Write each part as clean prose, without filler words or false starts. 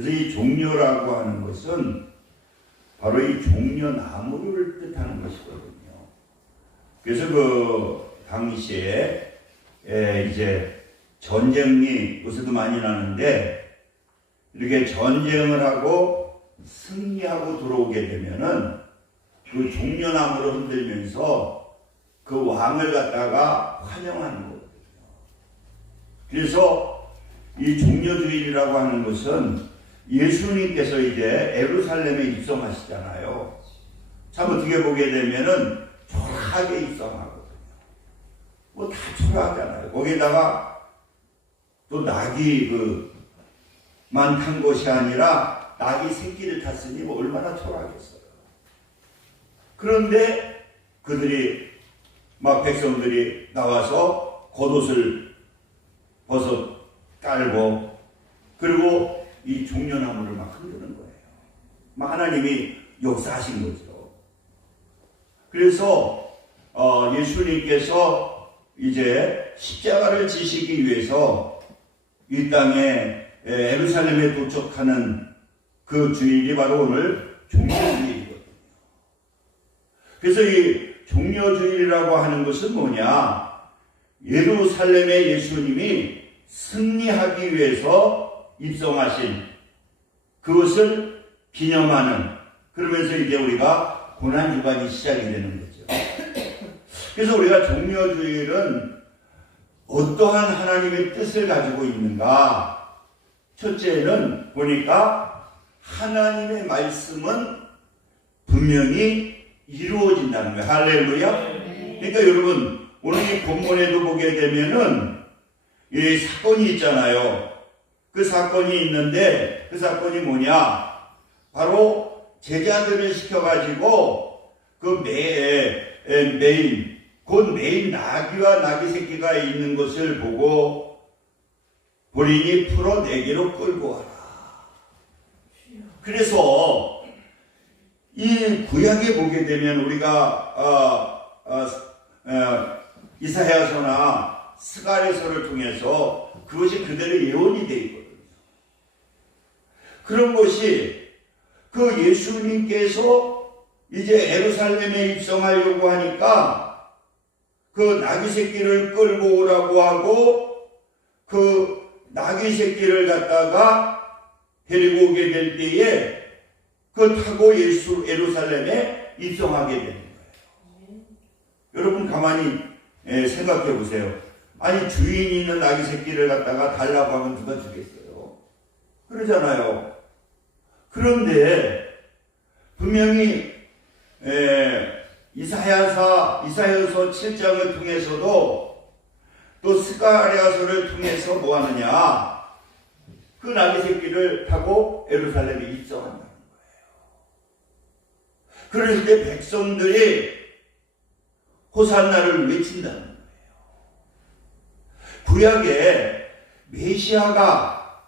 그래서 이 종려라고 하는 것은 바로 이 종려나무를 뜻하는 것이거든요. 그래서 그 당시에 이제 전쟁이 요새도 많이 나는데 이렇게 전쟁을 하고 승리하고 들어오게 되면은 그 종려나무를 흔들면서 그 왕을 갖다가 환영하는 거거든요. 그래서 이 종려주일이라고 하는 것은 예수님께서 이제 예루살렘에 입성하시잖아요. 참 어떻게 보게 되면은 초라하게 입성하거든요. 뭐 다 초라하잖아요. 거기다가 또 낙이 만 탄 것이 아니라 낙이 새끼를 탔으니 뭐 얼마나 초라하겠어요. 그런데 그들이 막 백성들이 나와서 겉옷을 벗어 깔고 그리고 이 종려나무를 막 흔드는 거예요. 막 하나님이 역사하신 거죠. 그래서 예수님께서 이제 십자가를 지시기 위해서 이 땅에 예루살렘에 도착하는 그 주일이 바로 오늘 종려주일이거든요. 그래서 이 종려주일이라고 하는 것은 뭐냐? 예루살렘에 예수님이 승리하기 위해서 입성하신 그것을 기념하는, 그러면서 이제 우리가 고난주간이 시작이 되는 거죠. 그래서 우리가 종려주일은 어떠한 하나님의 뜻을 가지고 있는가? 첫째는 보니까 하나님의 말씀은 분명히 이루어진다는 거예요. 할렐루야. 그러니까 여러분 오늘 이 본문에도 보게 되면은 이 사건이 있잖아요. 그 사건이 있는데 그 사건이 뭐냐? 바로 제자들을 시켜가지고 그 메인 나귀와 나귀 새끼가 있는 것을 보고 본인이 풀어내기로 끌고 와라. 그래서 이 구약에 보게 되면 우리가 이사야서나 스가랴서를 통해서 그것이 그대로 예언이 되어 있거든요. 그런 것이 그 예수님께서 이제 예루살렘에 입성하려고 하니까 그 나귀 새끼를 끌고 오라고 하고 그 나귀 새끼를 갖다가 데리고 오게 될 때에 그걸 타고 예루살렘에 입성하게 되는 거예요. 여러분 가만히 생각해 보세요. 아니 주인이 있는 나귀 새끼를 갖다가 달라고 하면 누가 주겠어요? 그러잖아요. 그런데 분명히 이사야서 7장을 통해서도 또 스가랴서를 통해서 뭐 하느냐? 그 나귀 새끼를 타고 예루살렘에 입성한다는 거예요. 그럴 때 백성들이 호산나를 외친다는 거예요. 구약에 메시아가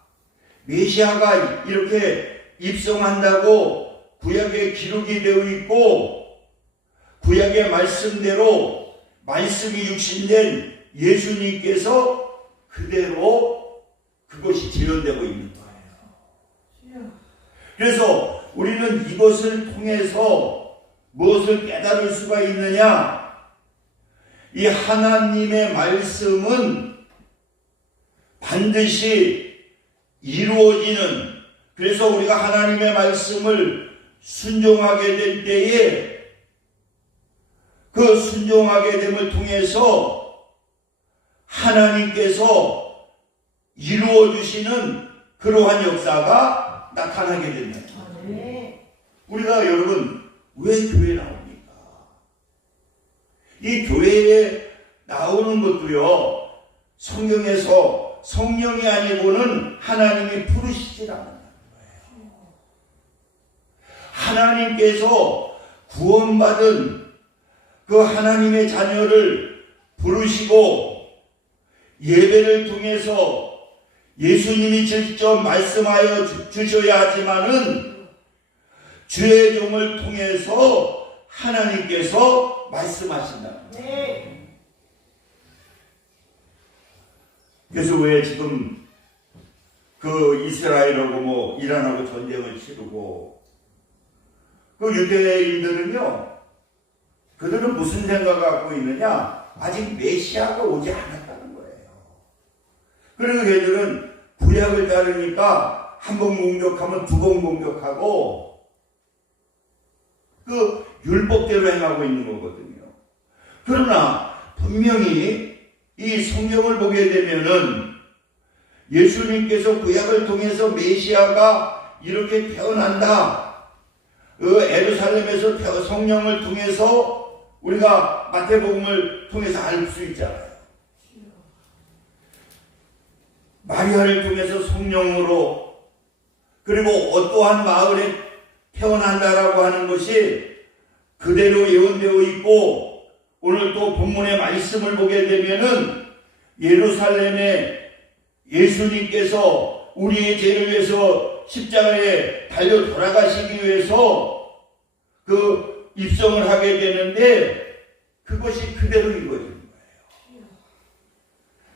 이렇게 입성한다고 구약에 기록이 되어 있고 구약의 말씀대로 말씀이 육신된 예수님께서 그대로 그것이 재현되고 있는 거예요. 그래서 우리는 이것을 통해서 무엇을 깨달을 수가 있느냐? 이 하나님의 말씀은 반드시 이루어지는, 그래서 우리가 하나님의 말씀을 순종하게 될 때에 그 순종하게 됨을 통해서 하나님께서 이루어주시는 그러한 역사가 나타나게 된다. 우리가 여러분 왜 교회에 나옵니까? 이 교회에 나오는 것도요, 성경에서 성령이 아니고는 하나님이 부르시질 않는다는 거예요. 하나님께서 구원받은 그 하나님의 자녀를 부르시고 예배를 통해서 예수님이 직접 말씀하여 주셔야 하지만은 주의 종을 통해서 하나님께서 말씀하신다는 거예요. 그래서 왜 지금 그 이스라엘하고 뭐 이란하고 전쟁을 치르고 그 유대인들은요, 그들은 무슨 생각을 갖고 있느냐? 아직 메시아가 오지 않았다는 거예요. 그래서 걔들은 구약을 따르니까 한 번 공격하면 두 번 공격하고 그 율법대로 행하고 있는 거거든요. 그러나 분명히 이 성경을 보게 되면은 예수님께서 구약을 통해서 메시아가 이렇게 태어난다. 그 에루살렘에서 성령을 통해서 우리가 마태복음을 통해서 알 수 있잖아요. 마리아를 통해서 성령으로, 그리고 어떠한 마을에 태어난다라고 하는 것이 그대로 예언되어 있고, 오늘 또 본문의 말씀을 보게 되면은 예루살렘에 예수님께서 우리의 죄를 위해서 십자가에 달려 돌아가시기 위해서 그 입성을 하게 되는데 그것이 그대로 이루어지는 거예요.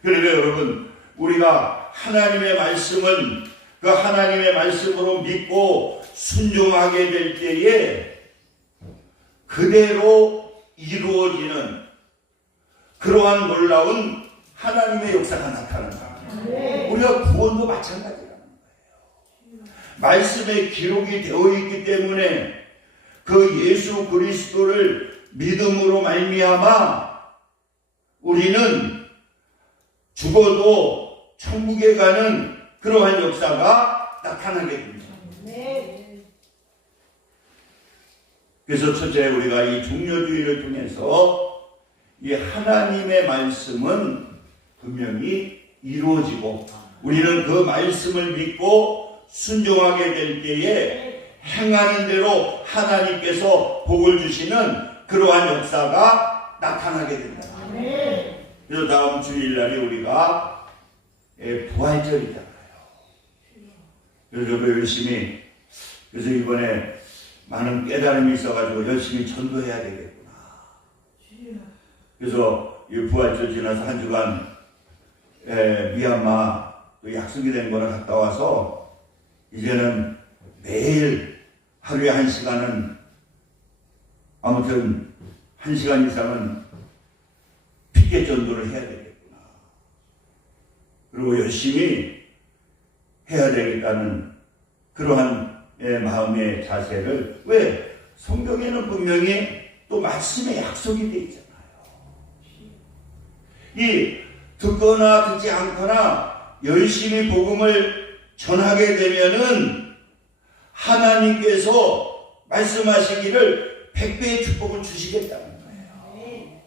그러니까 여러분, 우리가 하나님의 말씀은 그 하나님의 말씀으로 믿고 순종하게 될 때에 그대로 이루어지는 그러한 놀라운 하나님의 역사가 나타난다. 우리가 구원도 마찬가지라는 거예요. 말씀에 기록이 되어 있기 때문에 그 예수 그리스도를 믿음으로 말미암아 우리는 죽어도 천국에 가는 그러한 역사가 나타나게 됩니다. 그래서 첫째, 우리가 이 종려주의를 통해서 이 하나님의 말씀은 분명히 이루어지고 우리는 그 말씀을 믿고 순종하게 될 때에 행하는 대로 하나님께서 복을 주시는 그러한 역사가 나타나게 된다. 그래서 다음 주일날이 우리가 부활절이잖아요. 그래서 저도 열심히, 그래서 이번에 많은 깨달음이 있어가지고 열심히 전도해야 되겠구나. 그래서 이 부활절 지나서 한 주간 미얀마 약속이 된 거를 갔다 와서 이제는 매일 하루에 1시간은, 아무튼 1시간 이상은 피켓 전도를 해야 되겠구나. 그리고 열심히 해야 되겠다는 그러한 마음의 자세를, 왜? 성경에는 분명히 또 말씀에 약속이 되어 있잖아요. 이 듣거나 듣지 않거나 열심히 복음을 전하게 되면은 하나님께서 말씀하시기를 100배의 축복을 주시겠다는 거예요.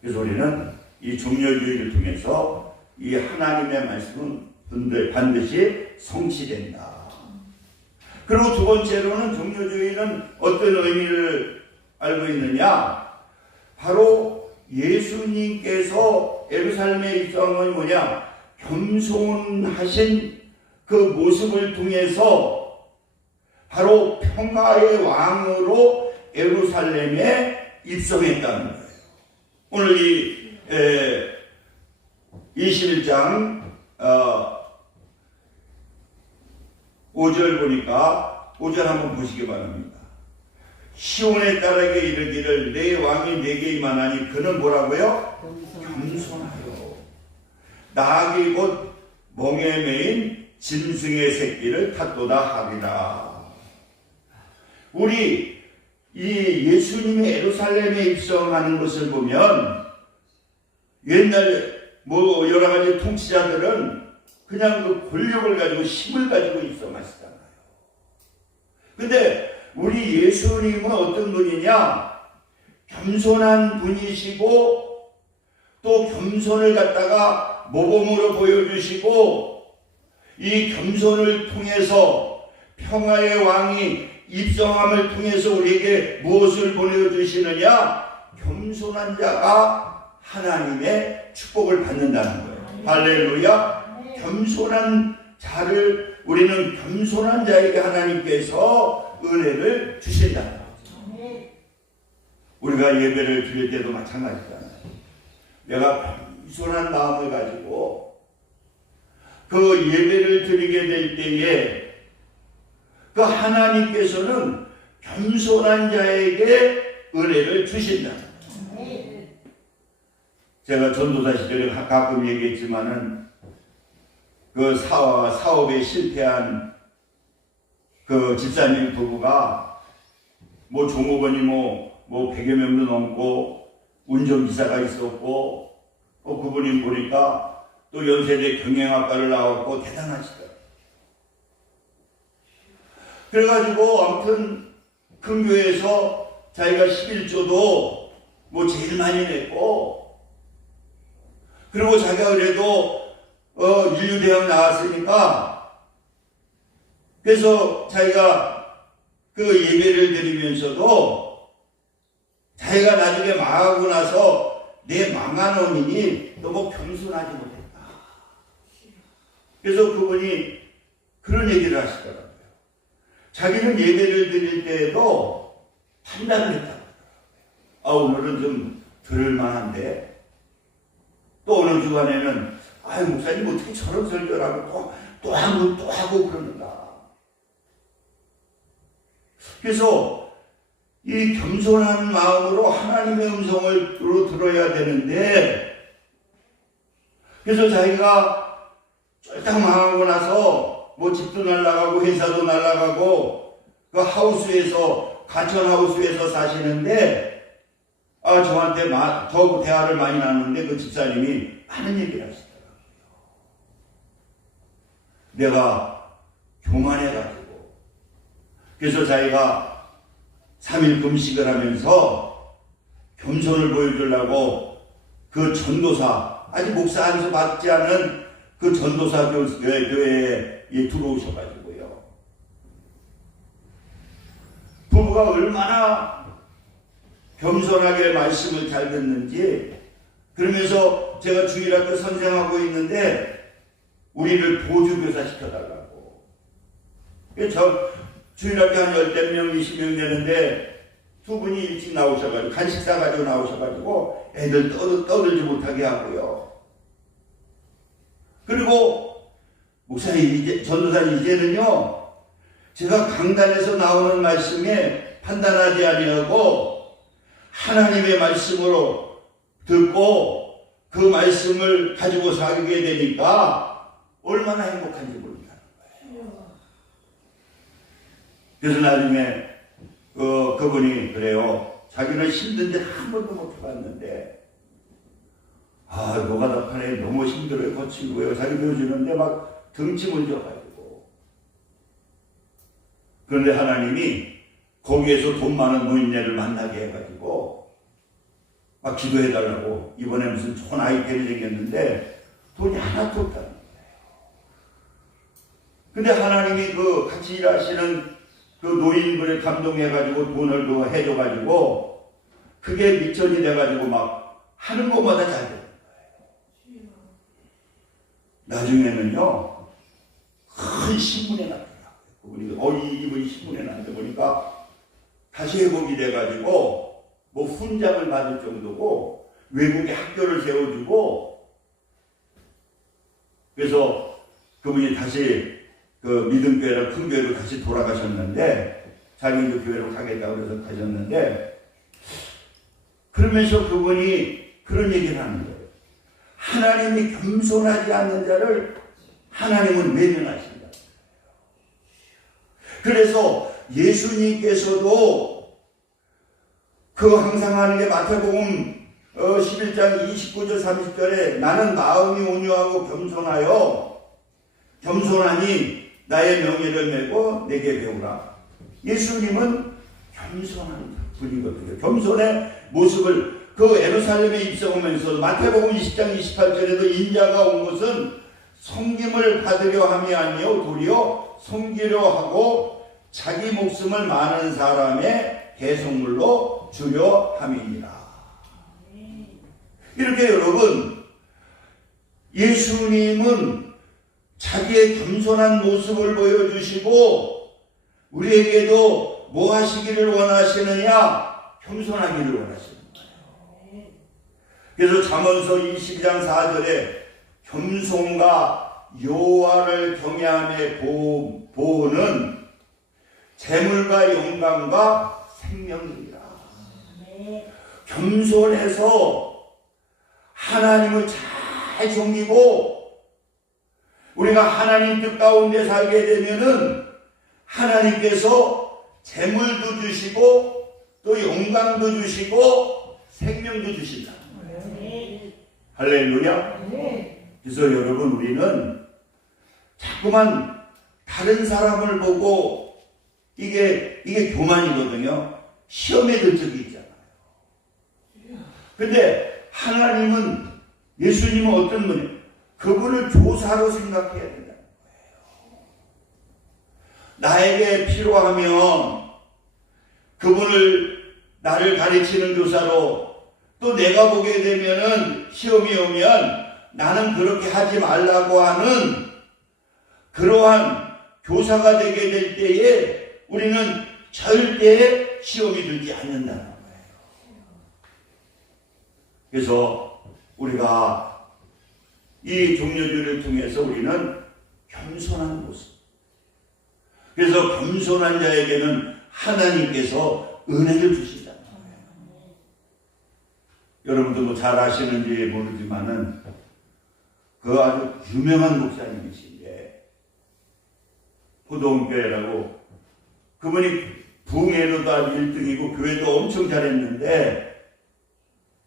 그래서 우리는 이 종려주의를 통해서 이 하나님의 말씀은 반드시 성취된다. 그리고 두 번째로는 종려주의는 어떤 의미를 알고 있느냐? 바로 예수님께서 예루살렘에 입성한 뭐냐? 겸손하신 그 모습을 통해서 바로 평화의 왕으로 예루살렘에 입성했다는 거예요. 오늘 이 21장 5절 보니까 5절 한번 보시기 바랍니다. 시온의 딸에게 이르기를 내 왕이 내게 임하나니 그는 뭐라고요? 겸손하여 나귀 곧 멍에 매인 짐승의 새끼를 탔도다 하리라. 우리 이 예수님이 예루살렘에 입성하는 것을 보면 옛날 뭐 여러 가지 통치자들은 그냥 그 권력을 가지고 힘을 가지고 입성하시잖아요. 근데 우리 예수님은 어떤 분이냐? 겸손한 분이시고 또 겸손을 갖다가 모범으로 보여주시고 이 겸손을 통해서 평화의 왕이 입성함을 통해서 우리에게 무엇을 보내주시느냐? 겸손한 자가 하나님의 축복을 받는다는 거예요. 할렐루야. 겸손한 자를, 우리는 겸손한 자에게 하나님께서 은혜를 주신다는 거죠. 우리가 예배를 드릴 때도 마찬가지잖아요. 내가 겸손한 마음을 가지고 그 예배를 드리게 될 때에 그 하나님께서는 겸손한 자에게 은혜를 주신다. 제가 전도사 시절에 가끔 얘기했지만은 그 사업에 실패한 그 집사님 부부가 뭐 종업원이 뭐 100여 명도 넘고 운전기사가 있었고 그분이 보니까 또 연세대 경영학과를 나왔고 대단하시더라고요. 그래가지고 아무튼 큰 교회에서 자기가 11조도 뭐 제일 많이 냈고, 그리고 자기가 그래도 인류대학 나왔으니까, 그래서 자기가 그 예배를 드리면서도 자기가 나중에 망하고 나서 내 망한 원인이 너무 겸손하지 못했다. 그래서 그분이 그런 얘기를 하시더라고요. 자기는 예배를 드릴 때에도 판단을 했다고. 오늘은 좀 들을 만한데, 또 어느 주간에는 목사님 어떻게 저런 설교를 하고 또 하고 그러는가. 그래서 이 겸손한 마음으로 하나님의 음성을 들어야 되는데, 그래서 자기가 쫄딱 망하고 나서 뭐 집도 날아가고 회사도 날아가고 그 하우스에서 가천 하우스에서 사시는데, 저한테 더 대화를 많이 나눴는데 그 집사님이 많은 얘기를 하시더라고요. 내가 교만해가지고, 그래서 자기가 3일 금식을 하면서 겸손을 보여주려고 그 전도사, 아직 목사 안수 받지 않은 그 전도사 교회에 들어오셔가지고요. 부부가 얼마나 겸손하게 말씀을 잘 듣는지, 그러면서 제가 주일학교 선생하고 있는데 우리를 보조교사 시켜달라고. 저 주일학교 한 10몇 명, 20명 되는데 두 분이 일찍 나오셔가지고 간식 싸가지고 나오셔가지고 애들 떠들지 못하게 하고요. 그리고 목사님, 전도사님, 이제는요 제가 강단에서 나오는 말씀에 판단하지 아니하고 하나님의 말씀으로 듣고 그 말씀을 가지고 살게 되니까 얼마나 행복한지 모른다는 거예요. 그래서 나중에 그분이 그래요. 자기는 힘든데 한 번도 못 해봤는데, 노가다판에 너무 힘들어요. 거치고요. 자기 배워주는데 막 등치 문져가지고. 그런데 하나님이 거기에서 돈 많은 노인네를 만나게 해가지고 막 기도해달라고, 이번에 무슨 좋은 아이템이 생겼는데 돈이 하나도 없다는 거예요. 근데 하나님이 그 같이 일하시는 그 노인분을 감동해가지고 돈을 더 해줘가지고 그게 미천이 돼가지고 막 하는 것마다 잘 되는 거예요. 나중에는요 큰 신문에 났더라고요. 이분이 신문에 났는데 보니까 다시 회복이 돼가지고 뭐 훈장을 받을 정도고 외국에 학교를 세워주고, 그래서 그분이 다시 그 믿음교회랑 큰 교회로 다시 돌아가셨는데, 자기도 교회로 가겠다고 그래서 가셨는데, 그러면서 그분이 그런 얘기를 하는 거예요. 하나님이 겸손하지 않는 자를 하나님은 외면하신다. 그래서 예수님께서도 그 항상 하는 게 마태복음 11장 29절 30절에 나는 마음이 온유하고 겸손하니 나의 명예를 메고 내게 배우라. 예수님은 겸손한 분이거든요. 겸손의 모습을 그 예루살렘에 입성하면서 마태복음 20장 28절에도 인자가 온 것은 섬김을 받으려 함이 아니요 도리어 섬기려 하고 자기 목숨을 많은 사람의 대속물로 주려 함이니라. 이렇게 여러분, 예수님은 자기의 겸손한 모습을 보여주시고 우리에게도 뭐 하시기를 원하시느냐? 겸손하기를 원하시는 거예요. 그래서 잠언서 22장 4절에 겸손과 여호와를 경외함의 보호는 재물과 영광과 생명이라. 겸손해서 하나님을 잘 섬기고 우리가 하나님 뜻 가운데 살게 되면은 하나님께서 재물도 주시고 또 영광도 주시고 생명도 주신다. 할렐루야. 그래서 여러분, 우리는 자꾸만 다른 사람을 보고 이게 교만이거든요. 시험에 들 적이 있잖아요. 근데 하나님은, 예수님은 어떤 분이에요? 그분을 교사로 생각해야 된다는 거예요. 나에게 필요하면 그분을 나를 가르치는 교사로, 또 내가 보게 되면은 시험이 오면 나는 그렇게 하지 말라고 하는 그러한 교사가 되게 될 때에 우리는 절대 시험이 들지 않는다는 거예요. 그래서 우리가 이 종려주를 통해서 우리는 겸손한 모습, 그래서 겸손한 자에게는 하나님께서 은혜를 주신다는 거예요. 여러분도 뭐 잘 아시는지 모르지만은 그 아주 유명한 목사님이신데, 포동교회라고, 그분이 부흥회로도 아주 1등이고 교회도 엄청 잘했는데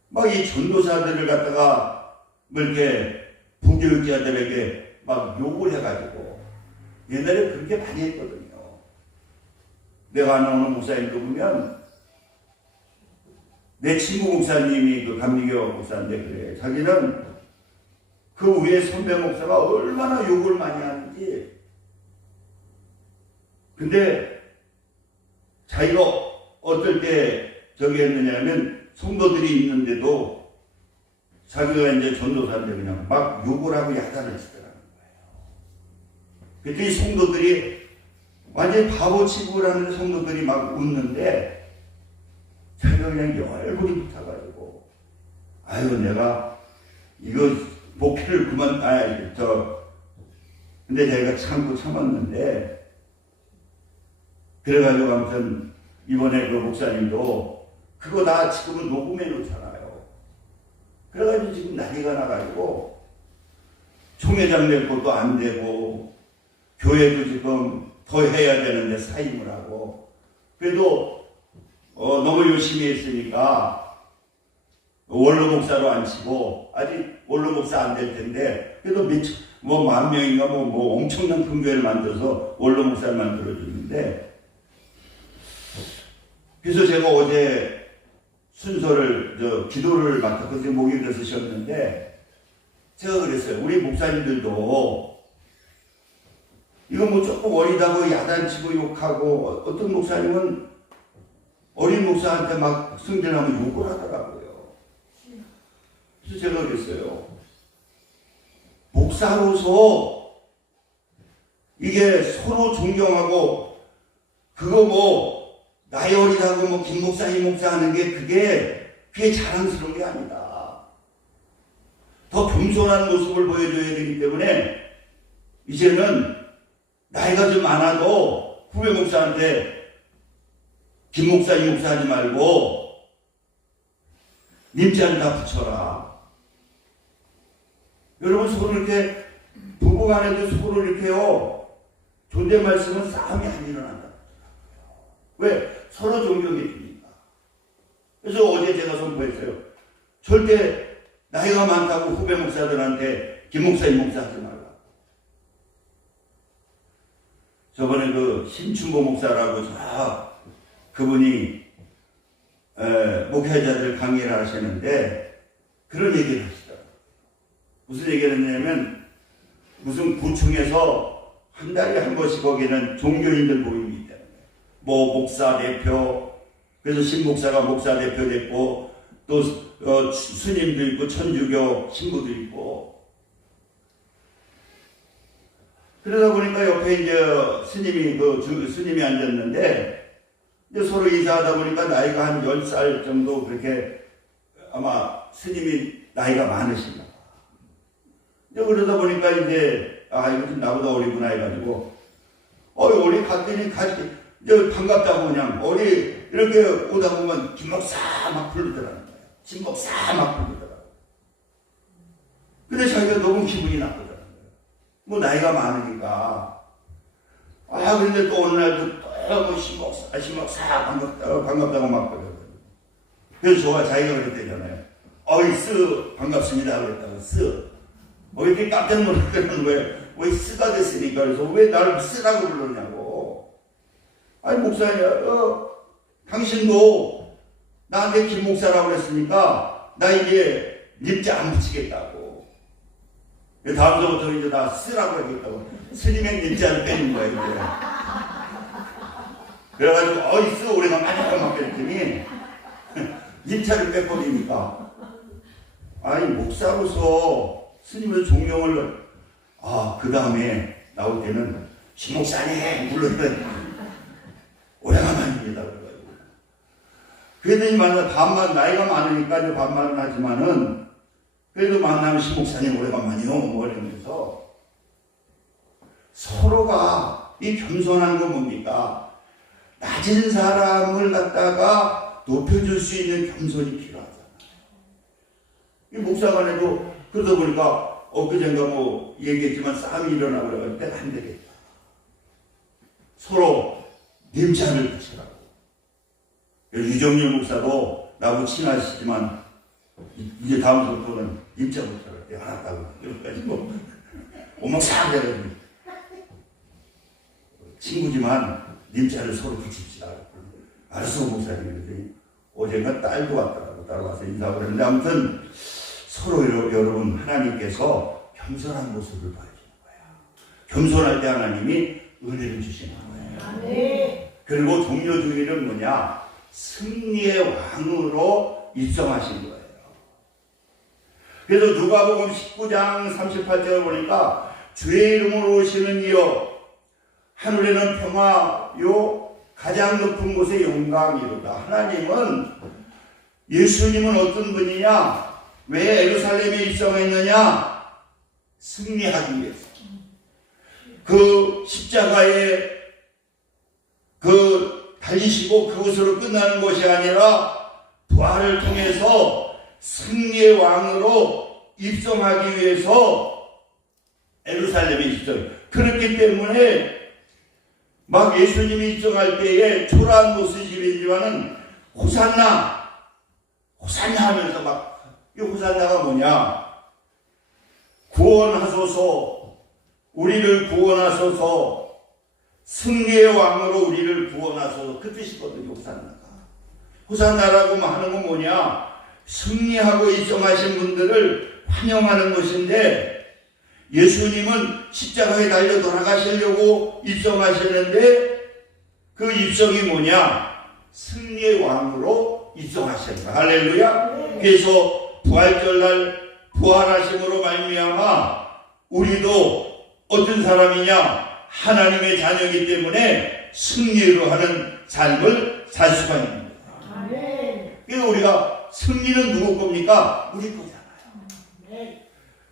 막 이 전도사들을 갖다가 뭐 이렇게 부교육자들에게 막 욕을 해가지고, 옛날에 그렇게 많이 했거든요. 내가 아는 목사님도 보면, 내 친구 목사님이 그 감리교 목사인데 그래, 자기는 그 위에 선배 목사가 얼마나 욕을 많이 하는지. 근데 자기가 어떨 때 저기 했느냐면, 성도들이 있는데도 자기가 이제 전도사인데 그냥 막 욕을 하고 야단을 치더라는 거예요. 그때 이 성도들이 완전히 바보 취급을 하는 성도들이 막 웃는데, 자기가 그냥 열불이 붙어가지고, 아유, 내가 이거 목회를 근데 자기가 참고 참았는데, 그래가지고 아무튼 이번에 그 목사님도 그거 다 지금은 녹음해 놓잖아요. 그래가지고 지금 난리가 나가지고 총회장 될 것도 안 되고, 교회도 지금 더 해야 되는데 사임을 하고, 그래도 너무 열심히 했으니까 원로 목사로 안 치고, 아직 원로 목사 안 될 텐데, 그래도 뭐 10,000명인가 뭐 엄청난 큰 교회를 만들어서 원로 목사를 만들어줬는데, 그래서 제가 어제 순서를, 기도를 맡았거든요. 목요일에 쓰셨는데, 제가 그랬어요. 우리 목사님들도 이거 뭐 조금 어리다고 야단치고 욕하고, 어떤 목사님은 어린 목사한테 막 승진하면 욕을 하더라고요. 그래서 제가 그랬어요. 목사로서 이게 서로 존경하고, 그거 뭐 나이 어리다고 뭐 김 목사 이 목사 하는 게 그게 자랑스러운 게 아니다. 더 겸손한 모습을 보여줘야 되기 때문에 이제는 나이가 좀 많아도 후배 목사한테 김 목사 이 목사 하지 말고 님자를 다 붙여라. 여러분, 서로 이렇게 부부간에도 서로 이렇게요, 존댓말 쓰면 싸움이 안 일어난다. 왜? 서로 존경해 주니까. 그래서 어제 제가 선포했어요. 절대 나이가 많다고 후배 목사들한테 김 목사, 이 목사 하지 말라. 저번에 그 신춘보 목사라고 그분이 목회자들 강의를 하시는데 그런 얘기를 하시더라고요. 무슨 얘기를 했냐면, 무슨 구청에서 한 달에 한 번씩 거기는 종교인들 모임이 있다. 뭐 목사 대표, 그래서 신목사가 목사 대표 됐고, 또 스님도 있고 천주교 신부도 있고, 그러다 보니까 옆에 이제 스님이 앉았는데, 이제 서로 인사하다 보니까 나이가 한 10살 정도, 그렇게 아마 스님이 나이가 많으신가 봐. 그러다 보니까 이제 아, 이거 좀 나보다 어리구나 해가지고, 우리 갔더니 같이, 반갑다고 그냥, 우리 이렇게 오다 보면 김목사 막 부르더라는 거예요. 김목사 막 부르더라고요. 근데 자기가 너무 기분이 나쁘더라는 거예요. 뭐 나이가 많으니까. 그런데 또 어느 날도 또 신목사 반갑다고 막 그러거든요. 그래서 자기가 그랬대잖아요. 반갑습니다. 그랬다고, 이렇게 깜짝 놀랐다는 거예요. 왜 쓰가 됐으니까. 그래서 왜 나를 쓰라고 불렀냐고. 목사님, 당신도 나한테 김목사라고 그랬으니까, 나 이제 님자 안 붙이겠다고. 다음서부터 이제 나 쓰라고 하겠다고. 스님의 님자를 빼는 거예요, 이제. 그래가지고, 우리가 막 그랬더니, 님자를 빼버리니까. 목사로서 스님의 존경을, 그 다음에 나올 때는, 신목사님, 물론, 오래간만입니다. 그러더니 나이가 많으니까 이제 반말은 하지만은, 그래도 만나면 신목사님 오래간만이요. 뭐 이러면서, 서로가 이 겸손한 건 뭡니까? 낮은 사람을 갖다가 높여줄 수 있는 겸손이 필요하잖아요. 이 목사관에도 그러다 보니까 엊그젠가 뭐 얘기했지만 싸움이 일어나고 그래가지고 내가 안 되겠다. 서로 님자를 붙이라고. 유정일 목사도 나하고 친하시지만 이제 다음부터는 님자 붙여라. 내가 알았다고. 그래가지고 오목사 그래가지고 친구지만 님자를 서로 붙입시다. 알았어 목사님. 그랬더니 어젠가 딸도 왔더라고. 따라와서 인사하고 그랬는데 아무튼 서로 여러분 하나님께서 겸손한 모습을 보여주는 거예요. 겸손할 때 하나님이 은혜를 주시는 거예요. 네. 그리고 종려주의는 뭐냐? 승리의 왕으로 입성하신 거예요. 그래서 누가복음 19장 38절을 보니까 주의 이름으로 오시는 이여 하늘에는 평화요 가장 높은 곳에 영광이로다. 하나님은 예수님은 어떤 분이냐? 왜 예루살렘에 입성했느냐? 승리하기 위해서. 그 십자가에 달리시고 그것으로 끝나는 것이 아니라 부활을 통해서 승리의 왕으로 입성하기 위해서 예루살렘에 입성. 그렇기 때문에 막 예수님이 입성할 때에 초라한 모습이지만은 호산나 하면서 막 이 호산나가 뭐냐? 구원하소서, 우리를 구원하소서, 승리의 왕으로 우리를 구원하소서. 그 뜻이거든요, 호산나가. 호산나라고 하는 건 뭐냐? 승리하고 입성하신 분들을 환영하는 것인데, 예수님은 십자가에 달려 돌아가시려고 입성하셨는데, 그 입성이 뭐냐? 승리의 왕으로 입성하신 거야. 할렐루야. 그래서 부활절날 부활하심으로 말미암아 우리도 어떤 사람이냐? 하나님의 자녀이기 때문에 승리로 하는 삶을 살 수가 있는 거예요. 그래서 우리가 승리는 누구 겁니까? 우리 거잖아요.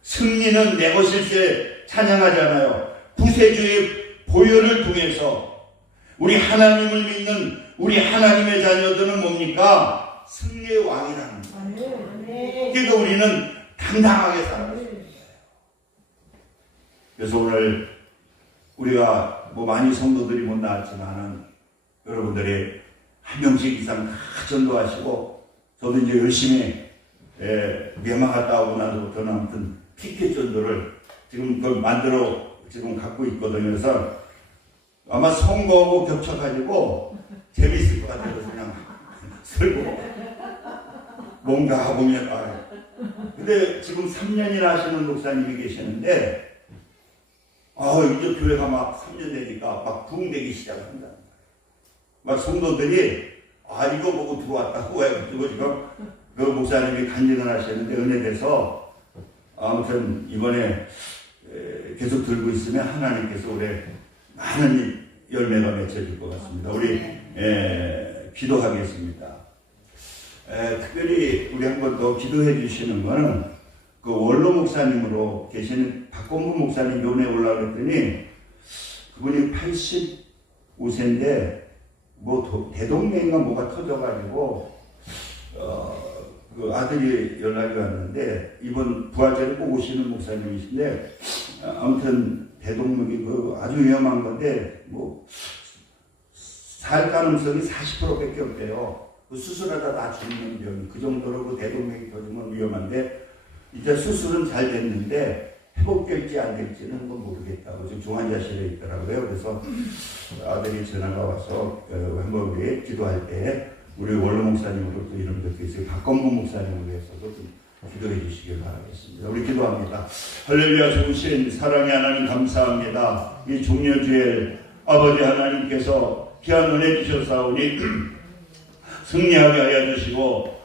승리는 내 것일세 찬양하잖아요. 구세주의 보혈을 통해서 우리 하나님을 믿는 우리 하나님의 자녀들은 뭡니까? 승리의 왕이라는 거예요. 그러니까 우리는 당당하게 살아가야 돼요. 그래서 오늘 우리가 뭐 많이 성도들이 못 나왔지만은 여러분들이 한 명씩 이상 다 전도하시고 저도 이제 열심히 미얀마 갔다 오고 나서부터는 아무튼 티켓 전도를 지금 그걸 만들어 지금 갖고 있거든요. 그래서 아마 선거하고 겹쳐가지고 재밌을 것 같아요. 그냥 설고 뭔가 보면 근데 지금 3년이나 하시는 목사님이 계시는데 이제 교회가 막 3년 되니까 막 부흥되기 시작합니다. 막 성도들이 이거 보고 들어왔다고 해가지고 지금 그 목사님이 간증을 하셨는데 은혜돼서 아무튼 이번에 계속 들고 있으면 하나님께서 올해 많은 열매가 맺혀질 것 같습니다. 우리 기도하겠습니다. 특별히 우리 한 번 더 기도해 주시는 거는 그 원로 목사님으로 계시는 박건부 목사님 요번에 올라왔더니 그분이 85세인데 뭐 대동맥인가 뭐가 터져가지고 그 아들이 연락이 왔는데 이번 부활절에 꼭 오시는 목사님이신데 아무튼 대동맥이 그 아주 위험한 건데 뭐 살 가능성이 40%밖에 없대요. 그 수술하다 다 죽는 병이 그 정도로 그 대동맥이 터지면 위험한데 이제 수술은 잘 됐는데 회복될지 안 될지는 한번 모르겠다고 지금 중환자실에 있더라고요. 그래서 아들이 전화가 와서 한번 우리 기도할 때 우리 원로 목사님으로 또 이름 듣고 있어요. 박건부 목사님을 위해서도 좀 기도해 주시길 바라겠습니다. 우리 기도합니다. 할렐루야. 좋으신 사랑의 하나님 감사합니다. 이 종려주일 아버지 하나님께서 귀한 은혜 주셨사오니 승리하게 하여 주시고